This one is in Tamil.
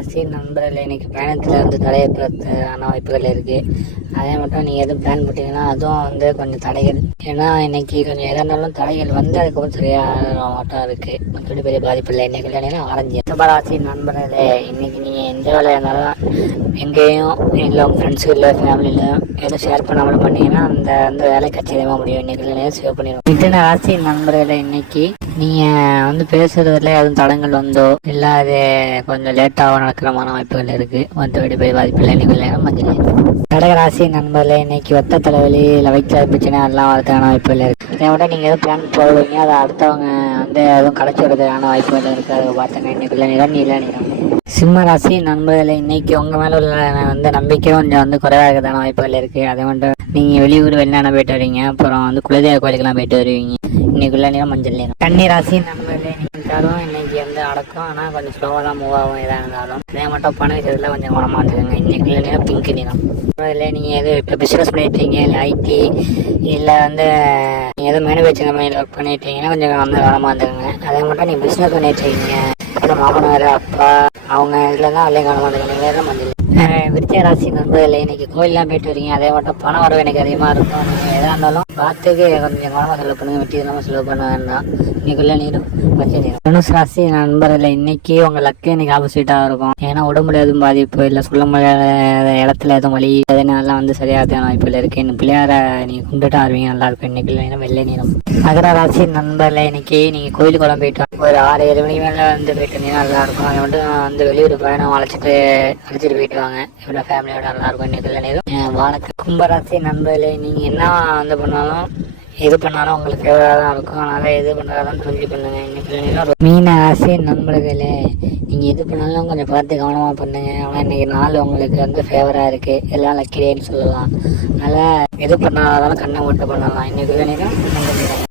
அரசியல் நண்பர்கள் இன்றைக்கி பயணத்தில் வந்து தடை வாய்ப்புகள் இருக்குது அதே மட்டும் நீங்கள் எதுவும் பிளான் போட்டிங்கன்னா அதுவும் வந்து கொஞ்சம் தடைகள். ஏன்னா இன்னைக்கு கொஞ்சம் எதாக இருந்தாலும் தடைகள் வந்து அதுக்கப்புறம் சரியாக மாட்டம் இருக்குது மற்றபடி பெரிய பாதிப்பு இல்லை. இன்னைக்கு இல்லைன்னா ஆரஞ்சு. ரிஷபராசி நண்பர்களே இன்னைக்கு நீங்கள் எந்த வேலையாக இருந்தாலும் எங்கேயும் இல்லை உங்கள் ஃப்ரெண்ட்ஸு இல்லை. ஃபேமிலியில் எதுவும் ஷேர் பண்ணாமல் பண்ணீங்கன்னா அந்த அந்த வேலை கச்சிதமாக முடியும். இன்னைக்கு சேவ் பண்ணிடுவோம். மிதன ராசி நண்பர்களை இன்னைக்கு நீங்கள் வந்து பேசுறதுல எதுவும் தடங்கள் வந்தோ இல்லை அது கொஞ்சம் லேட்டாக நடக்கிறமான வாய்ப்புகள் இருக்குது மற்றபடி போய் பாதிப்பு இல்லை. இன்னைக்கு மஞ்சள் கடகராசி நண்பர்களே இன்னைக்கு ஒத்த தலைவலி இல்லை வயிற்று பிரச்சனை அதெல்லாம் வரதுக்கான வாய்ப்புகள் இருக்குது இதை விட நீங்கள் எதுவும் பிளான் போடுவீங்க அதை அடுத்தவங்க வந்து எதுவும் கடைச்சி விடுறதுக்கான வாய்ப்புகள் இருக்குது அதை பார்த்துங்க. இன்னைக்கு இல்லை நிறம் நீல நிறம் சிம்ம ராசி நண்பர்களே இன்னைக்கு உங்கள் மேலே உள்ள வந்து நம்பிக்கை கொஞ்சம் வந்து குறைவாக இருக்கிறதான வாய்ப்புகள் இருக்குது அதை மட்டும் நீங்கள் வெளியூர் வெளிநாடு போயிட்டு வரீங்க. அப்புறம் வந்து குலதெய்வ கோயிலுக்குலாம் போயிட்டு வருவீங்க. இன்னைக்குள்ள நேரம் மஞ்சள் நேரம். கன்னி ராசி நண்பர்களே இன்னைக்காலும் இன்னைக்கு வந்து அடக்கம். ஆனால் கொஞ்சம் ஸ்லோவாக தான் மூவ் ஆகும். எதாக இருந்தாலும் அதே மட்டும் பண விஷயத்தில் கொஞ்சம் குணமாக இருந்துக்கோங்க. இன்னைக்குள்ள நேரம் பிங்க் நிறம் இல்லை நீங்கள் எது இப்போ பிஸ்னஸ் பண்ணிட்டீங்க இல்லை ஐடி இல்லை வந்து நீங்கள் எதுவும் மேனுஃபேக்சரிங் கம்பெனியில் ஒர்க் பண்ணிட்டீங்கன்னா கொஞ்சம் வந்து கவனமாக இருந்துக்கோங்க. அதே மட்டும் நீங்கள் பிஸ்னஸ் பண்ணிட்டுருக்கீங்க அப்புறம் மாமனார் அப்பா அவங்க இதில் தான் அதிலே கவனமாக இருந்துக்கோங்க வேறு மஞ்சள் விருச்சிக ராசி நண்பர்கள் இன்னைக்கு கோயிலெலாம் போயிட்டு வரீங்க அதே மட்டும் பணம் வரவு எனக்கு அதிகமாக இருக்கும். நீங்கள் எதாக இருந்தாலும் பார்த்துக்கு கொஞ்சம் கவனமாக செலவு பண்ணுங்க. வெட்டி இல்லாமல் செலவு பண்ண வேண்டாம் இன்னைக்குள்ள நீரும் பச்சை நீரும் தனுஷ் ராசி நண்பர்கள் இன்னைக்கு உங்கள் லக்கு இன்னைக்கு ஆப்போசிட்டாக இருக்கும். ஏன்னா உடம்புல எதுவும் பாதிப்பு இல்லை. சொல்ல முடியாத இடத்துல எதுவும் வலி அதனால வந்து சரியாகிறதுக்கான வாய்ப்புகள் இருக்குது இன்னும் பிள்ளையார நீங்கள் கும்பிட்டு ஆர்வீங்க நல்லா இருக்கும். இன்னைக்கு இல்லை வெள்ளை நீரும். மகர ராசி நண்பர்களே இன்னைக்கு நீங்கள் கோயிலுக்கு குளம் போயிட்டு ஒரு ஆறு ஏழு மணிக்கு மேலே வந்து போயிட்டு வந்தீங்கன்னா நல்லா இருக்கும். அதை மட்டும் வந்து வெளியூர் பயணம் அழைச்சிட்டு அழைச்சிட்டு போயிட்டு வாங்க. இவ்வளோ ஃபேமிலியோட நல்லாயிருக்கும். இன்னைக்கு இல்லை வாழ்க்கை கும்பராசி நண்பர்களே நீங்கள் என்ன வந்து பண்ணாலும் எது பண்ணாலும் உங்களுக்கு ஃபேவராக தான் இருக்கும். அதனால் எது பண்ணாலும் தெரிஞ்சு பண்ணுங்கள் இன்னைக்கு மீன ராசி நண்பர்களே நீங்கள் எது பண்ணாலும் கொஞ்சம் பார்த்து கவனமாக பண்ணுங்கள் ஆனால் இன்னைக்கு நாள் உங்களுக்கு வந்து ஃபேவராக இருக்குது எல்லாம் லக்கிடேன்னு சொல்லலாம். அதனால் எது பண்ணாலும் கண்ணை மட்டும் பண்ணலாம். இன்னைக்கு இல்லை.